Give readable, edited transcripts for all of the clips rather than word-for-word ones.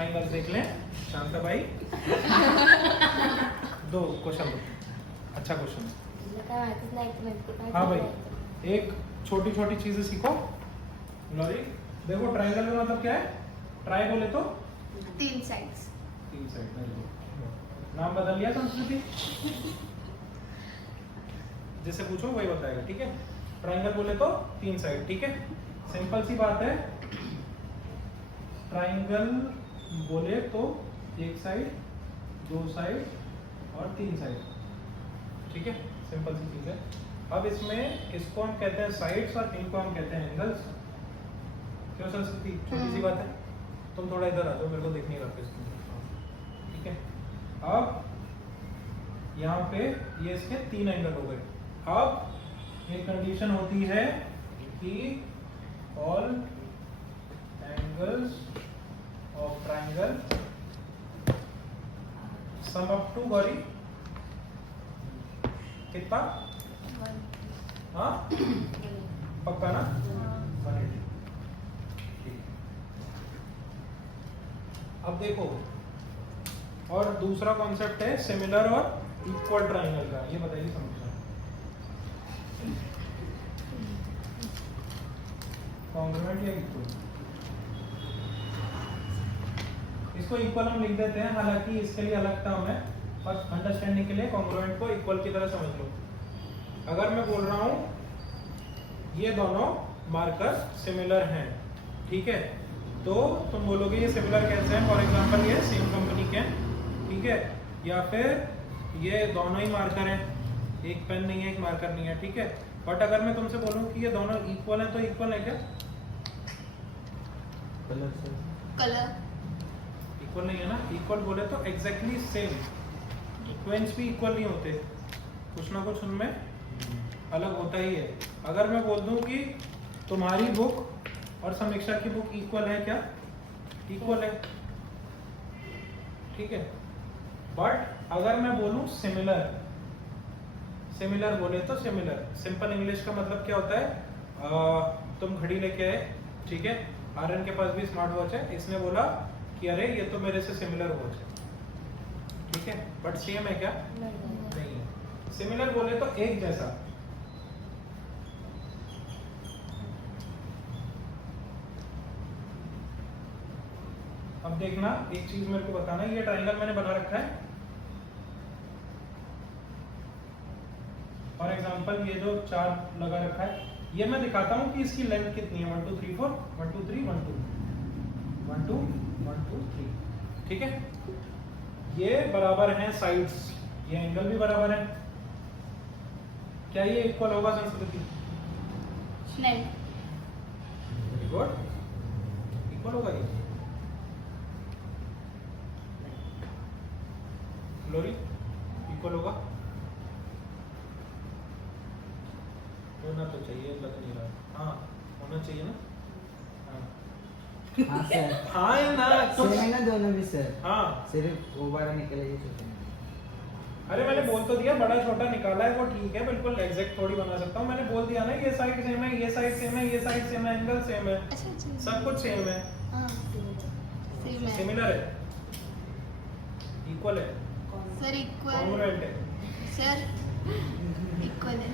Triangle देख लें शांता भाई। दो क्वेश्चन, अच्छा क्वेश्चन। हाँ भाई, एक छोटी छोटी चीजें सीखो। लॉरी देखो, ट्राइंगल का मतलब क्या है? ट्राई बोले तो 3 साइड्स। 3 साइड। नाम बदल लिया संस्कृति, जैसे पूछो वही बताएगा, ठीक है। ट्राइंगल बोले तो 3 साइड, ठीक है। सिंपल सी बात है, ट्राइंगल बोले तो 1 साइड, 2 साइड और 3 साइड, ठीक है। सिंपल सी चीज है। अब इसमें इसको हम कहते हैं साइड्स और इनको हम कहते हैं एंगल्स। क्यों संस्कृति? छोटी सी बात है। तुम थोड़ा इधर आ जाओ, मेरे को दिख नहीं रहा, ठीक है। अब यहाँ पे ये इसके 3 एंगल हो गए। अब एक कंडीशन होती है कि all angles of triangle sum up to Gauri कितना? हाँ पक्का ना? 180। अब देखो, और दूसरा कॉन्सेप्ट है सिमिलर और इक्वल ट्राइंगल का। ये बताइए समझना। कॉन्ग्रुएंट या इक्वल? इसको इक्वल हम लिख देते हैं, हालांकि इसके लिए अलग टर्म है, पर अंडरस्टैंडिंग के लिए कॉन्ग्रुएंट को इक्वल की तरह समझ लो। अगर मैं बोल रहा हूं ये दोनों मार्कर सिमिलर हैं, ठीक है, तो तुम बोलोगे ये सिमिलर कैसे हैं? फॉर एग्जांपल ये सेम कंपनी के हैं, ठीक है, या फिर ये दोनों ही मार्कर हैं, एक पेन नहीं है एक मार्कर नहीं है, ठीक है। बट अगर मैं तुमसे बोलूं कि ये दोनों इक्वल है, तो इक्वल है क्या? कलर इक्वल नहीं है ना। इक्वल बोले तो एग्जैक्टली सेम। ट्विंस भी इक्वल नहीं होते, कुछ ना कुछ उनमें अलग होता ही है। अगर मैं बोल दूं कि तुम्हारी बुक और समीक्षा की बुक इक्वल है, क्या? इक्वल है, ठीक है। बट अगर मैं बोलूं सिमिलर, सिमिलर बोले तो सिमिलर, सिंपल इंग्लिश का मतलब क्या होता है? तुम घड़ी लेके आए, ठीक है, आर्यन के पास भी स्मार्ट वॉच है, इसने बोला कि अरे ये तो मेरे से सिमिलर वॉच है, ठीक है, बट सेम है क्या? नहीं है। सिमिलर बोले तो एक जैसा। अब देखना, एक चीज मेरे को बताना, ये ट्रायंगल मैंने बना रखा है। फॉर एग्जांपल ये जो 4 लगा रखा है, ये मैं दिखाता हूं कि इसकी लेंथ कितनी है। 1 2 3 4, 1 2 3 1 2 1 2 1 2 3, ठीक है। ये बराबर हैं साइड्स, ये एंगल भी बराबर है। क्या ये इक्वल होगा संस्कृति? नहीं। वेरी गुड, इक्वल होगा ये। ग्लोरी, इक्वल होगा? होना तो चाहिए, लग नहीं रहा। हाँ होना चाहिए ना। हाँ सर, हाँ या ना तो सेम है ना दोनों भी सर। हाँ, सिर्फ वो बड़ा निकले ये छोटे। अरे मैंने बोल तो दिया, बड़ा छोटा निकाला है वो ठीक है, बिल्कुल एग्जैक्ट थोड़ी बना सकता हूँ। मैंने बोल दिया ना, ये साइड सेम है, ये साइड सेम है, ये साइड सेम है, एंगल सेम है, अच्छा सब कुछ सेम है, हाँ सेम है सिमिलर है, इक्वल है, सर। इक्वल कॉन्ग्रुएंट है। सर इक्वल है।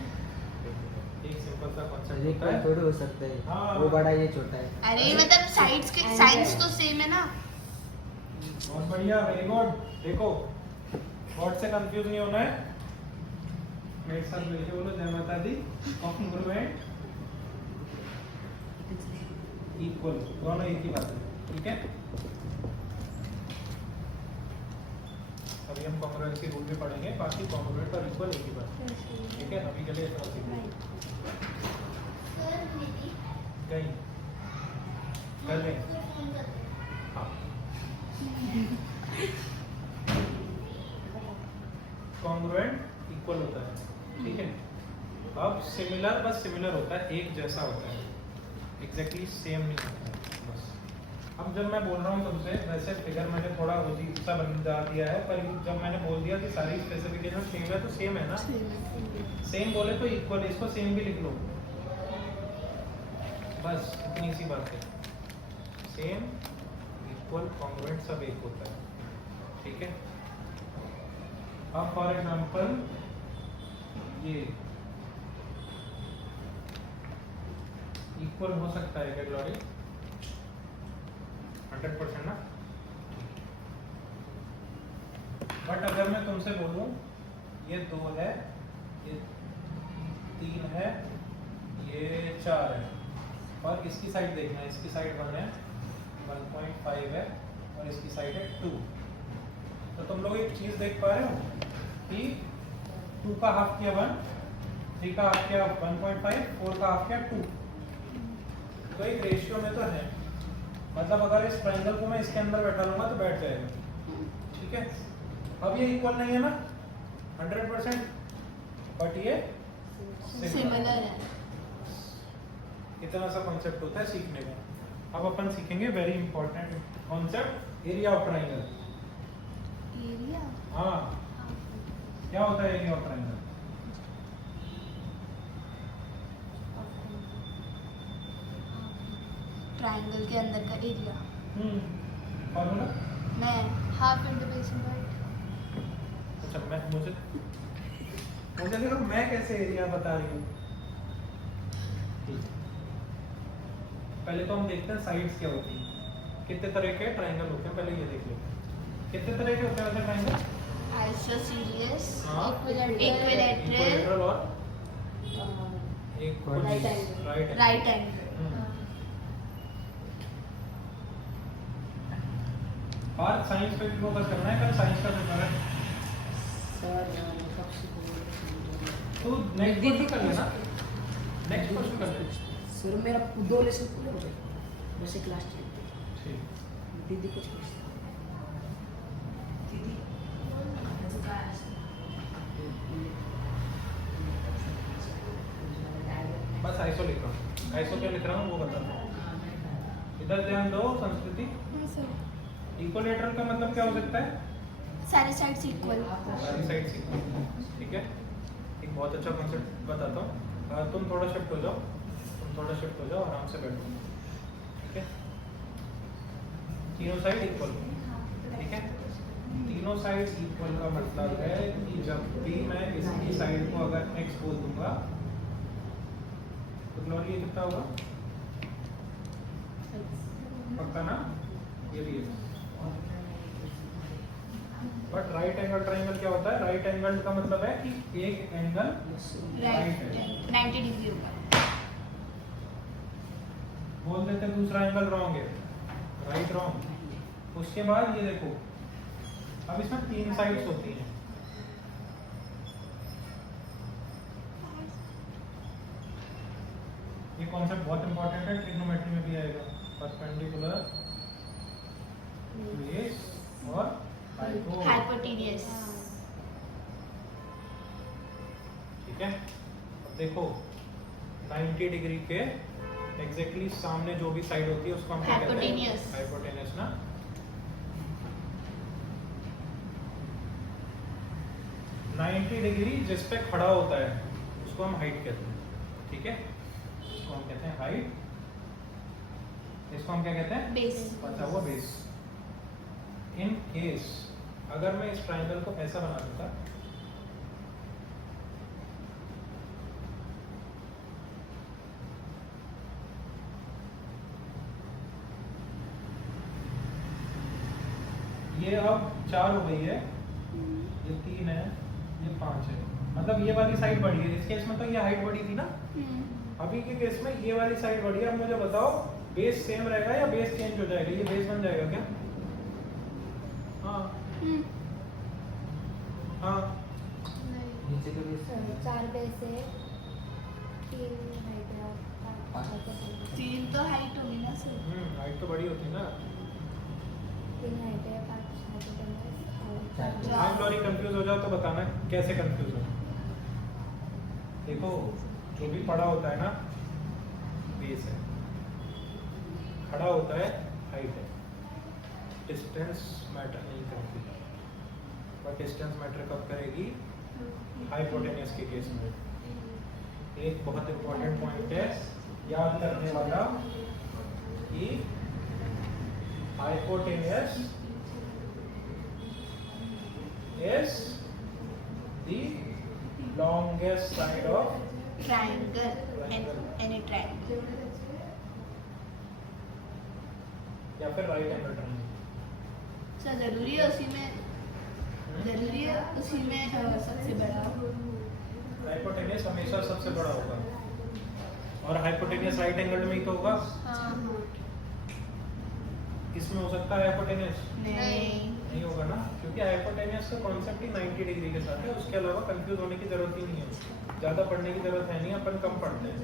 एक सिंपल सा कॉन्सेप्ट अरे होता है। थोड़े हो सकते हैं, हाँ। वो बड़ा ये छोटा है। अरे मतलब साइड्स के साइड्स तो सेम है ना। बहुत बढ़िया, वेरी गुड। देखो वर्ड से कंफ्यूज नहीं होना है, मेरे साथ मिलके बोलो जय माता दी। कॉन्ग्रुएंट, इक्वल, दोनों एक ही बात है, ठीक है। अभी हम कॉन्ग्रुएंसी रूल भी पढ़ेंगे, बाकी कॉन्ग्रुएंट और इक्वल एक ही बात है, ठीक है। अभी के लिए इतना सीख लो। गई कर रहे हैं। हाँ कॉन्ग्रुएंट इक्वल होता है, ठीक है। अब सिमिलर बस सिमिलर होता है, एक जैसा होता है, एग्जैक्टली सेम नहीं होता है बस। अब जब मैं बोल रहा हूँ तुमसे, वैसे फिगर मैंने थोड़ा अजीब सा बना दिया है, पर जब मैंने बोल दिया कि सारी स्पेसिफिकेशन सेम है तो सेम है ना। सेम बोले तो इक्वल, इसको सेम भी लिख लो, बस इतनी सी बात है। सेम इक्वल कॉन्ग्रुएंट सब एक होता है, ठीक है। अब फॉर एग्जांपल ये इक्वल हो सकता है क्या ग्लोरी? 100% ना। बट अगर मैं तुमसे बोलूं ये 2 है, ये 3 है, ये 4 है, और इसकी साइड देखना है, इसकी साइड 1 है, 1.5 है, और इसकी साइड है 2। तो तुम लोग एक चीज देख पा रहे हो कि 2 का हाफ किया 1, 3 का हाफ किया 1.5, 4 का हाफ किया 2। तो एक रेशियो में तो है, मतलब अगर इस ट्रायंगल को मैं इसके अंदर बैठा लूंगा तो बैठ जाएगा, ठीक है। अब ये इक्वल नहीं है ना 100%, बट ये सिमिलर है। इतना सा कॉन्सेप्ट होता है सीखने का। अब अपन सीखेंगे very important concept, area of triangle. Area, हाँ, क्या होता है एरिया ऑफ ट्रायंगल? ट्रायंगल के अंदर का एरिया फॉर्मूला? मैं half into base of height. अच्छा, मुझे देखो मैं कैसे एरिया बता रही हूँ। पहले तो हम देखते हैं साइड्स क्या होती हैं, कितने तरह के ट्रायंगल होते हैं, पहले ये देख लो कितने तरह के होते हैं वैसे ट्रायंगल। आइसोसेलियस, हाँ, इक्विलैटरल और एक राइट एंगल। और साइंस पे भी फोकस करना है, कल साइंस का पेपर है तो नेक्स्ट क्वेश्चन कर लेना, नेक्स्ट क्वेश्चन कर लेना। सर मेरा 2 लेसन पूरे हो गए वैसे क्लास 10। ठीक, दीदी कुछ पूछती दीदी बस आइसो लिख रहा हूँ, आइसो क्या लिख रहा हूँ वो बता दो। इधर ध्यान दो संस्कृति। इक्विलैटरल का मतलब क्या हो सकता है? सारे साइड्स इक्वल। सारी साइड इक्वल, ठीक है। एक बहुत अच्छा कॉन्सेप्ट बताता हूँ, तुम थोड़ा शिफ्ट हो जाओ, आराम से बैठो, ठीक है। तीनों साइड इक्वल, ठीक है। तीनों साइड इक्वल का मतलब है कि जब भी मैं इसकी साइड को अगर x बोल दूंगा तो ग्लोरी ये कितना होगा? पक्का ना? ये भी है। बट राइट एंगल ट्रायंगल क्या होता है? राइट एंगल का मतलब है कि एक एंगल राइट है, 90 डिग्री होगा। बोल देते दूसरा एंगल रॉन्ग है, राइट रॉन्ग। उसके बाद ये देखो, अब इसमें 3 साइड्स होती हैं। ये कॉन्सेप्ट बहुत इंपॉर्टेंट है, ट्रिग्नोमेट्री में भी आएगा। परपेंडिकुलर, बेस और हाइपोटेन्यूस, ठीक है। अब देखो 90 डिग्री के एग्जैक्टली सामने जो भी साइड होती है उसको हम क्या कहते हैं? हाइपोटेन्यूस। हाइपोटेन्यूस ना। 90 डिग्री जिस पे खड़ा होता है उसको हम हाइट कहते हैं, ठीक है। इसको हम कहते हैं हाइट, इसको हम क्या कहते हैं? बेस। अच्छा, वो बेस। इन केस अगर मैं इस ट्रायंगल को ऐसा बना दूंगा, ये अब 4 हो गई है, ये 3 है, ये 5 है, मतलब ये वाली साइड बढ़ी है। इस केस में तो ये हाइट बढ़ी थी ना, अभी के केस में ये वाली साइड बढ़ी है। अब मुझे बताओ बेस सेम रहेगा या बेस चेंज हो जाएगा? ये बेस बन जाएगा क्या? हाँ हाँ, नीचे तो बेस 4 बेस है, 3 हाइट है, 3 तो हाइट होगी ना सर। हाइट तो बड़ी होती है ना। 3 हाइट है, 5 हाइट है। आप लोरी कंफ्यूज हो जाओ तो बताना कैसे कंफ्यूज हो। देखो जो भी पड़ा होता है ना बेस है, खड़ा होता है हाइट है। डिस्टेंस मैटर नहीं करती, पर डिस्टेंस मैटर कब करेगी? हाइपोटेन्यूस के केस में। एक बहुत इंपॉर्टेंट पॉइंट है याद करने वाला कि hypotenuse is the longest side of Triangle. Any triangle. या फिर राइट एंगल ट्रायंगल। सर जरूरी है उसी में सबसे बड़ा। हाइपोटेनियस हमेशा सबसे बड़ा होगा और हाइपोटेनियस राइट एंगल में ही तो होगा। हाँ इसमें हो सकता है हाइपोटेनियस नहीं नहीं होगा ना, क्योंकि हाइपोटेनियस का कॉन्सेप्ट ही 90 डिग्री के साथ है। उसके अलावा कंफ्यूज होने की जरूरत ही नहीं है, ज़्यादा पढ़ने की जरूरत है नहीं, अपन कम पढ़ते हैं,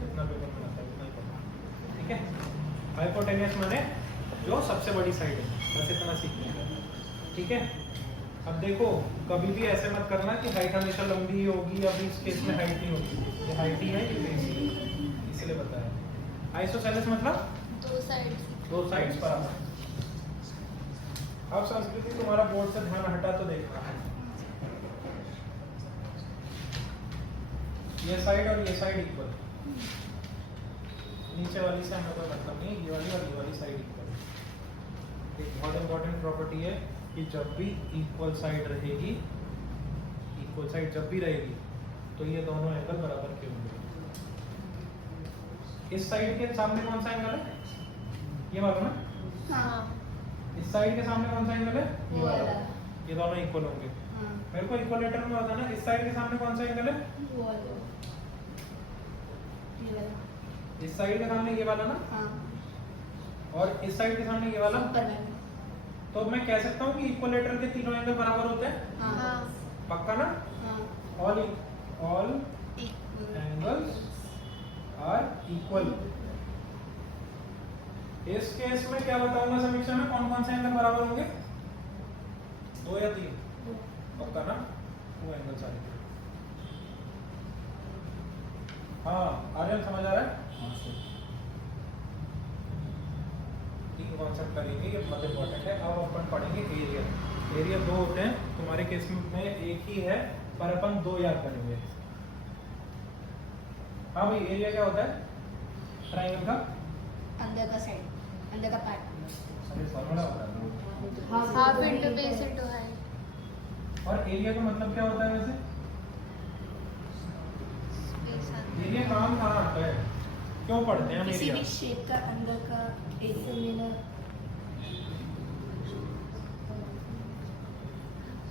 जितना पेपर में आता है उतना ही पढ़ना। ठीक है, हाइपोटेनियस माने जो सबसे बड़ी साइड है, बस इतना सीखने का। ठीक है, अब देखो कभी भी ऐसे मत करना कि हाइट हमेशा लंबी ही होगी, अभी इस केस में हाइट नहीं होगी, ये हाइट ही है, ये बेस ही है, इसलिए बताया। आइसोसेलेस मतलब दो साइड दो साइड्स बराबर। अब संस्कृति तुम्हारा बोर्ड से ध्यान हटा तो देखना है, ये साइड और ये साइड इक्वल, नीचे वाली से हमें कोई मतलब नहीं, ये वाली और ये वाली साइड इक्वल। एक बहुत इंपॉर्टेंट प्रॉपर्टी है कि जब भी इक्वल साइड रहेगी, इक्वल साइड जब भी रहेगी तो ये दोनों एंगल बराबर के होंगे। इस साइड के सामने कौन सा एंगल है? ये वाला ना। हाँ इस साइड के सामने कौन सा एंगल है? ये वो वाला। वाला। ये दोनों इक्वल होंगे। हाँ, मेरे को इक्वलेटर में बताना, इस साइड के सामने कौन सा एंगल है? वो वाला। ये वाला। इस साइड के सामने ये वाला ना, हाँ, और इस साइड के सामने ये वाला। ऊपर में। तो मैं कह सकता हूँ कि इक्वलेटर के तीनों एंगल बराबर होते हैं। हाँ, हाँ पक्का ना? हाँ, all equal। Angles are equal. इस केस में क्या बताऊंगा समीक्षा में, कौन कौन से एंगल बराबर होंगे? 2 या 3? पक्का ना? 2 एंगल सारे। हाँ आर्यन समझ आ रहा है? तीन कॉन्सेप्ट करेंगे, ये बहुत इंपॉर्टेंट है। अब अपन पढ़ेंगे एरिया। एरिया 2 होते हैं, तुम्हारे केस में एक ही है, पर अपन 2 याद करेंगे। हाँ भाई, एरिया क्या होता है ट्रायंगल का? अंदर का साइड, अंदर का पार्ट। फॉर्मूला होता है। Half into base into height. और एरिया का मतलब क्या होता है वैसे? बेस अंदर। एरिया काम कहाँ आता है, क्यों पढ़ते हैं हम किसी एरिया? भी शेप का अंदर का एरिया।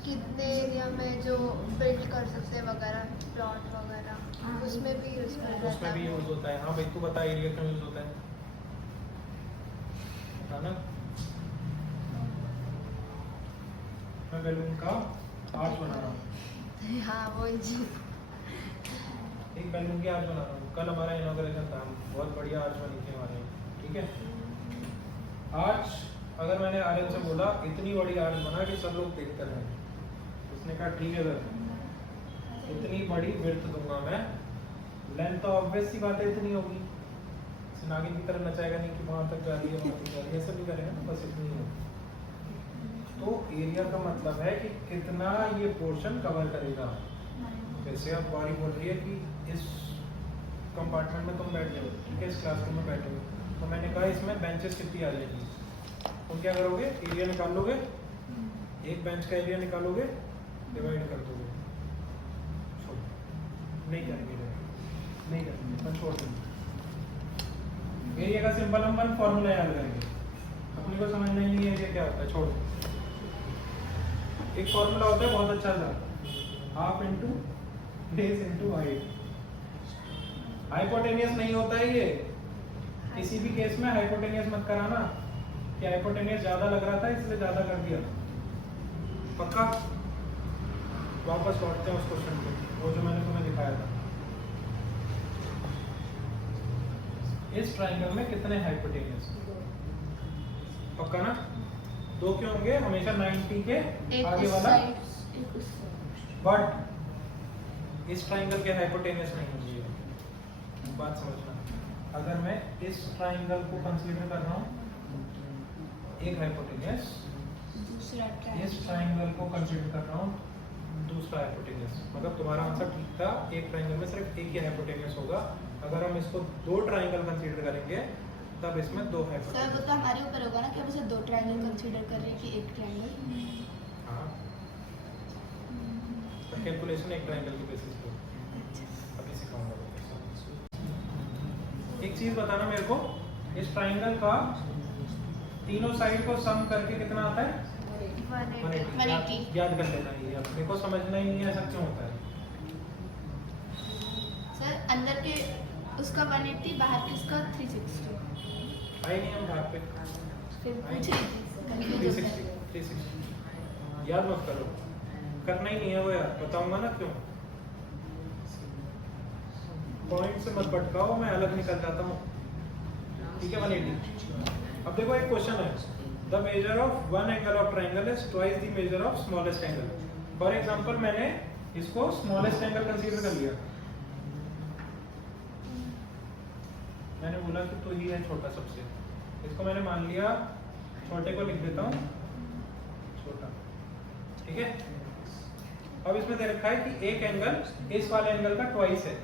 कितने एरिया में जो बिल्ड कर सकते हैं वगैरह, प्लॉट वगैरह, हाँ। उसमें भी यूज कर उसमें जाता भी है। यूज होता है। हाँ भाई तू बता, एरिया क्यों यूज होता है? है ना, मैं बैलून का आर्च बना रहा हूँ, हाँ वो ही। एक बैलून की आर्च बना रहा हूँ। कल हमारा इनॉग्रेशन था, बहुत बढ़िया आर्च बनी थी हमारे। ठीक है, आर्च अगर मैंने आर्यन से बोला इतनी बड़ी आर्च बना कि सब लोग देखते रहे, उसने कहा ठीक है सर, इतनी बड़ी विड्थ दूंगा मैं, लेंथ तो ऑब्वियस सी बात है इतनी होगी, नागिन की तरह नचाएगा नहीं कि वहां तक जा रही है, वहां तक जा रही है, ऐसा नहीं करेगा ना, बस इतनी ही होगी। तो एरिया का मतलब है कि कितना ये पोर्शन कवर करेगा। जैसे अब बारी बोल रही है कि इस कंपार्टमेंट में तुम बैठ जाओ, ठीक है, इस क्लासरूम में बैठो, तो मैंने कहा इसमें बेंचेस कितनी आ जाएगी, तुम क्या करोगे? एरिया निकाल लोगे, एक बेंच का एरिया निकालोगे, डिवाइड कर दोगे। छोड़, नहीं करेंगे, नहीं करेंगे, पर छोड़ देंगे। एरिया का सिंपल हम 1 फॉर्मूला याद करेंगे, अपने को समझना ही नहीं है एरिया क्या होता है, छोड़ दो। एक फॉर्मूला होता है बहुत अच्छा सा, half into base into height. Hypotenuse नहीं होता है ये, किसी भी केस में हाइपोटेनियस मत कराना कि हाइपोटेनियस ज्यादा लग रहा था इसलिए ज्यादा कर दिया। पक्का? वापस लौटते हैं उस क्वेश्चन पे, वो जो मैंने तुम्हें दिखाया था। इस ट्रायंगल में कितने हाइपोटेनियस? पक्का ना? 2 क्यों होंगे? हमेशा 90 के एक आगे इस वाला, साइड, बट इस ट्रायंगल के हाइपोटेनियस नहीं होंगे। बात समझना, अगर मैं इस ट्रायंगल को कंसीडर कर रहा हूँ एक हाइपोटेनियस, दूसरा इस ट्रायंगल को कंसीडर कर रहा हूँ दूसरा हाइपोटेनियस, मतलब तुम्हारा आंसर ठीक था, एक ट्रायंगल में सिर्फ एक ही हाइपोटेनियस होगा। अगर हम इसको 2 ट्रायंगल कंसीडर करेंगे तब इसमें 2 सर वो हाइपोटेन्यूज। तो हमारे ऊपर होगा ना कि अब उसे 2 ट्रायंगल कंसीडर कर रहे हैं कि एक ट्रायंगल। हाँ, तो कैलकुलेशन एक ट्रायंगल के बेसिस पे अभी सिखाऊंगा। एक चीज बताना मेरे को, इस ट्रायंगल का तीनों साइड को सम करके कितना आता है? 180। 180। याद कर लेना, ये अपने को समझना ही नहीं है ऐसा क्यों होता है। सर अंदर के उसका 180, बाहर किसका 360। आई नहीं हम भाग पे फिर पूछ रही थी कंफ्यूज होता है। 360 याद मत करो, करना ही नहीं है वो यार, बताऊंगा ना क्यों। पॉइंट से मत भटकाओ, मैं अलग निकल जाता हूँ। ठीक है 180। अब देखो एक क्वेश्चन है, the measure of one angle of triangle is twice the measure of smallest angle. For example मैंने इसको स्मॉलेस्ट एंगल कंसीडर कर लिया, मैंने बोला कि तो ही है छोटा सबसे, इसको मैंने मान लिया, छोटे को लिख देता हूँ छोटा। ठीक है, अब इसमें दे रखा है कि एक एंगल इस वाले एंगल का ट्वाइस है,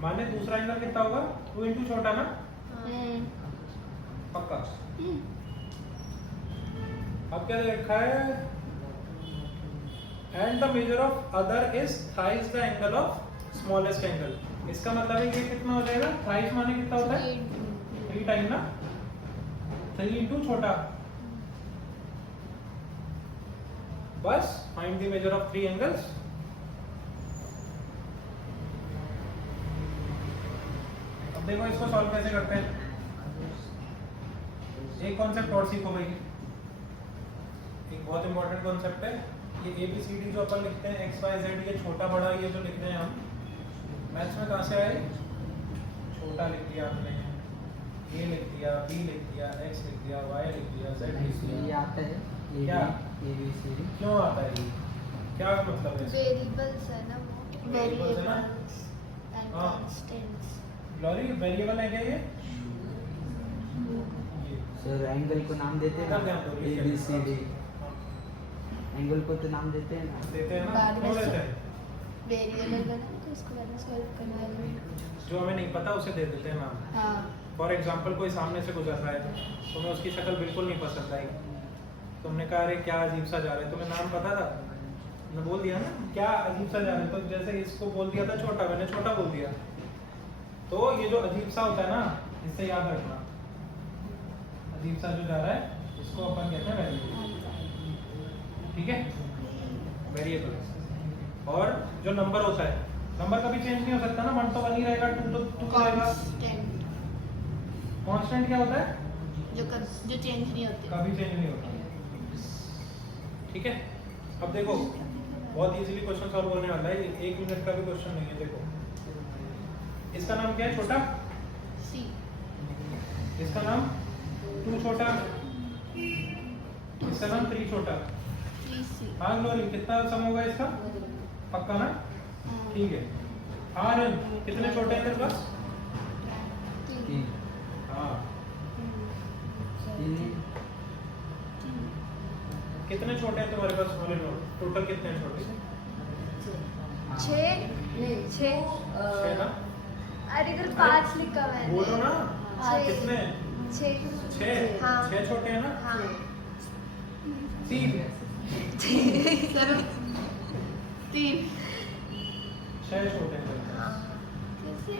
माने दूसरा एंगल कितना होगा? 2 इंटू छोटा ना, पक्का। अब क्या दे रखा है? And the measure of other is thrice the angle of smallest angle. इसका मतलब है ये कितना हो जाएगा? थ्राइस माने कितना होता है? 3 टाइम ना, 3 इंटू छोटा। बस find the measure of 3 angles. अब देखो इसको सॉल्व कैसे करते हैं। एक कॉन्सेप्ट और सीखो भाई, एक बहुत इंपॉर्टेंट कॉन्सेप्ट है। ये ABCD जो अपन लिखते हैं X Y Z, ये छोटा बड़ा ये जो लिखते हैं हम, मैथ्स में कहाँ से आए? छोटा लिख दिया आपने, A लिख दिया, B लिख दिया, X लिख दिया, Y लिख दिया, Z लिख ये दिया। आता है क्या? ABCD। क्यों आता है ये? क्या मतलब है? वेरिएबल्स है ना वो। Variables है ना? एंड हाँ। कांस्टेंट्स। ग्लोरी वेरिएबल है क्या ये? सर एंगल को नाम देते हैं ना, इधर ध्यान दो, ये ABCD। एंगल को तो नाम देते हैं ना। देते हैं ना, बाद में क्यों से- देते हैं? वेरिएबल बना तो उसको बाद में सॉल्व करना है। जो हमें नहीं पता उसे दे देते हैं नाम। हाँ फॉर एग्जाम्पल कोई सामने से गुजर रहा है, तुम्हें उसकी शक्ल बिल्कुल नहीं पसंद आई, तुमने कहा अरे क्या अजीब सा जा रहा है, तुम्हें नाम पता था, मैंने बोल दिया ना क्या अजीब सा जा रहा है। तो जैसे इसको बोल दिया था छोटा, मैंने छोटा बोल दिया। तो ये जो अजीब सा होता है ना, इससे याद रखना, अजीब सा जो जा रहा है इसको अपन कहते हैं वेरिएबल। ठीक है, वेरिएबल। और जो नंबर होता है, नंबर कभी चेंज नहीं हो सकता ना, 1 तो 1 ही रहेगा, 2 तो 2 रहेगा। कांस्टेंट कांस्टेंट क्या होता है? जो चेंज नहीं होते। कभी चेंज नहीं होता। ठीक है, अब देखो बहुत इजीली क्वेश्चन सॉल्व होने वाला है, 1 मिनट का भी क्वेश्चन नहीं है। देखो इसका नाम क्या है? छोटा। सी। इसका नाम 2 छोटा, इसका नाम 3 छोटा। 3C। हाँ ग्लोरी, कितना सम होगा इसका? पक्का ना? ठीक है। आर कितने छोटे हैं तेरे पास? 3 हाँ, 3 कितने छोटे हैं तुम्हारे पास? बोले नो, टोटल कितने हैं छोटे? 6 छह ना? अरे इधर 5 लिखा मैंने। बोलो ना, छह। कितने? 6। 6। हाँ। 6 छोटे हैं ना? हाँ। 3। सर 3। 6 छोटे हैं तेरे पास। हाँ। कैसे?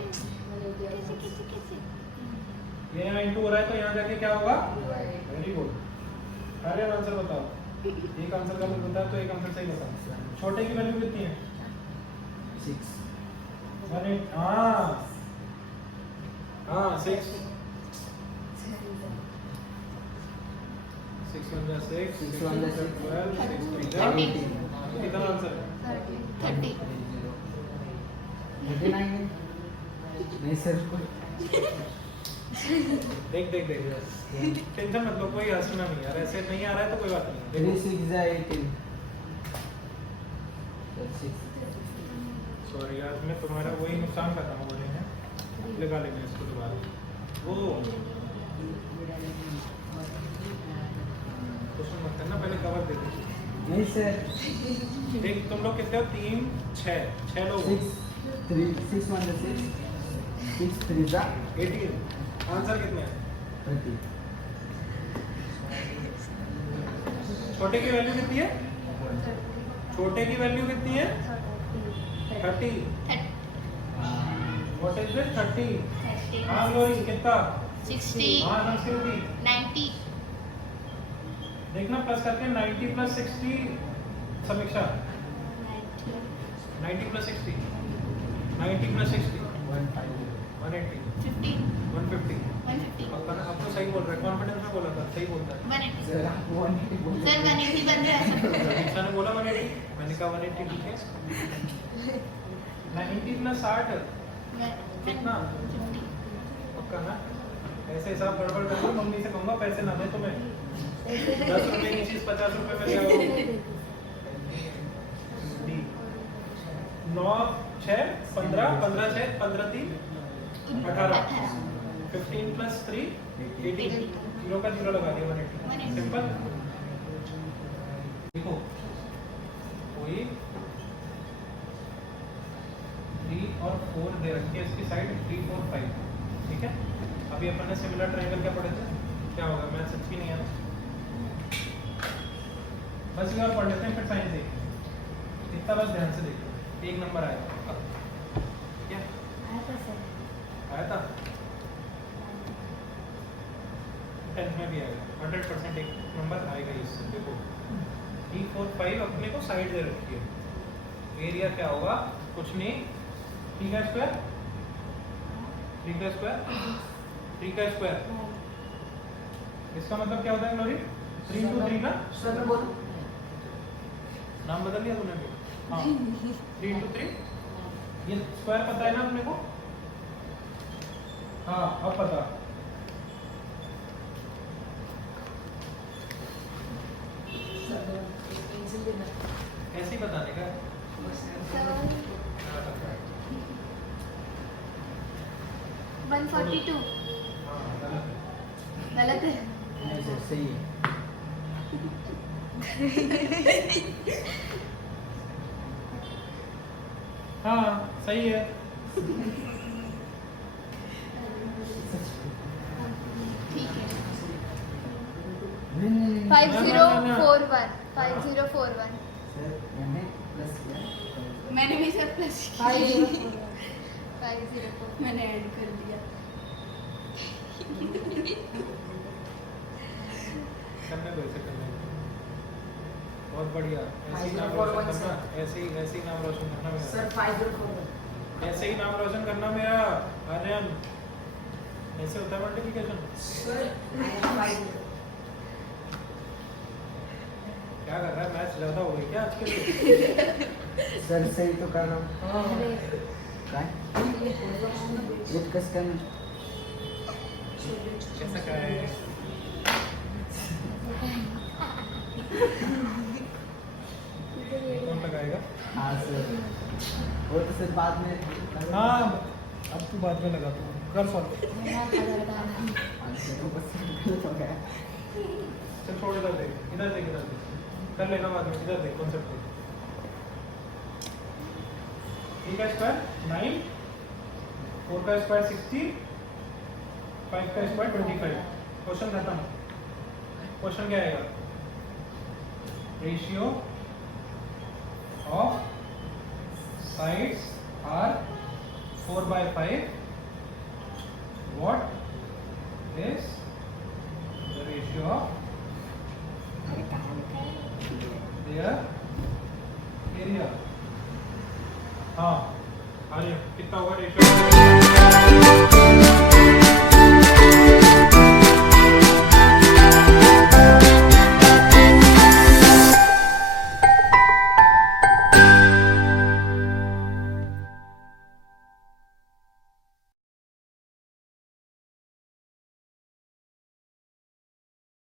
ये यहाँ इंटू हो रहा है तो यहाँ जाके क्या होगा? Very good. अरे आंसर बताओ, एक आंसर का बता तो एक आंसर सही बताओ। छोटे की वैल्यू कितनी है? 6 1 8। हाँ हाँ 6 6 1 जा 6 6 1 जा 6 12 6 3 जा 30। कितना आंसर है? 30। 39 है नहीं सर। देख टेंशन मत लो, कोई हंसना नहीं यार, ऐसे नहीं आ रहा है तो कोई बात नहीं। 3 6 जा 18 सॉरी यार, मैं तुम्हारा वही नुकसान कर रहा हूँ, बोले हैं लगा लेंगे इसको दोबारा। वो क्वेश्चन मत करना, पहले कवर दे दे। नहीं सर। देख तुम लोग कितने हो? 3 6 लोग 6 3 6 1 जा 6 6 3 जा 18। आंसर कितने हैं? 30. छोटे की वैल्यू कितनी है? छोटे की वैल्यू कितनी है? 30. What is this? 30. हाँ ग्लोरी कितना? 60, हाँ संस्कृति 90, देखना प्लस करके 90 प्लस 60 समीक्षा 90 प्लस 60 90 प्लस 60 180 50, 150 150, अब तो सही बोल रहा है कॉन्फिडेंस में बोला था सही बोलता है 180. सर आप 180 बोल सर 180 बन रहा है. समीक्षा ने बोला 180 मैंने कहा 180 ठीक है 90 प्लस 60 कितना? 50. पक्का ना ऐसे हिसाब गड़बड़ कर लो मम्मी से कहूंगा पैसे ना दे तुम्हें 10 रुपए की चीज 50 रुपए में ले आओ 9 6 15 15 6 15 3 18 15 प्लस 3 18 जीरो का जीरो लगा दिया 180 सिंपल देखो कोई 3 और 4 दे रखी है इसकी साइड 3 4 5 ठीक है अभी अपन ने सिमिलर ट्रायंगल क्या पढ़े थे क्या होगा मैथ्स अच्छी नहीं है बस ये और पढ़ लेते हैं फिर साइन से इतना बस ध्यान से देखो एक नंबर आएगा क्या आया था 10th में भी आएगा 100% एक नंबर आएगा इससे देखो 3 4 5 अपने को साइड दे रखी है एरिया क्या होगा कुछ नहीं 3 का स्क्वायर 3 का स्क्वायर 3 का स्क्वायर इसका मतलब क्या होता है ग्लोरी 3 into 3 ना सर मैं बोलूं नाम बदल दिया तूने भी हाँ 3 into 3 ये स्क्वायर पता है ना अपने को हाँ अब पता पेंसिल देना ऐसे ही बताने का बस 142. हाँ गलत है गलत है. नहीं सर सही है हाँ सही है ठीक है. नहीं 5041 5041 सर मैंने प्लस किया मैंने भी सब प्लस 504 मैंने ऐड कर दिया. करने दो इसे करने दो बहुत बढ़िया ऐसे ही नाम 504 रोशन सर। करना ऐसे ही नाम रोशन करना मेरा सर 504 ऐसे ही नाम रोशन करना मेरा आर्यन ऐसे होता है मल्टीप्लिकेशन सर I am 5 क्या कर रहा है मैथ्स ज्यादा हो गई क्या आज के लिए सर सही तो कर रहा हूँ हाँ काय ये कस करना कैसा क्या है कौन लगाएगा हाँ सर वो तो सर बाद में हाँ अब तू बाद में लगा तू कर सॉल्व हाँ सर वो बस गलत हो गया चल छोड़ इधर देख कर लेना बाद में इधर देख कॉन्सेप्ट देख 3 का स्क्वायर 9 4 का स्क्वायर 60 5 का स्क्वायर 25 क्वेश्चन खत्म क्वेश्चन क्या आएगा ratio of sides are 4/5 what is the ratio of their area हाँ आर्य कितना होगा रेशियो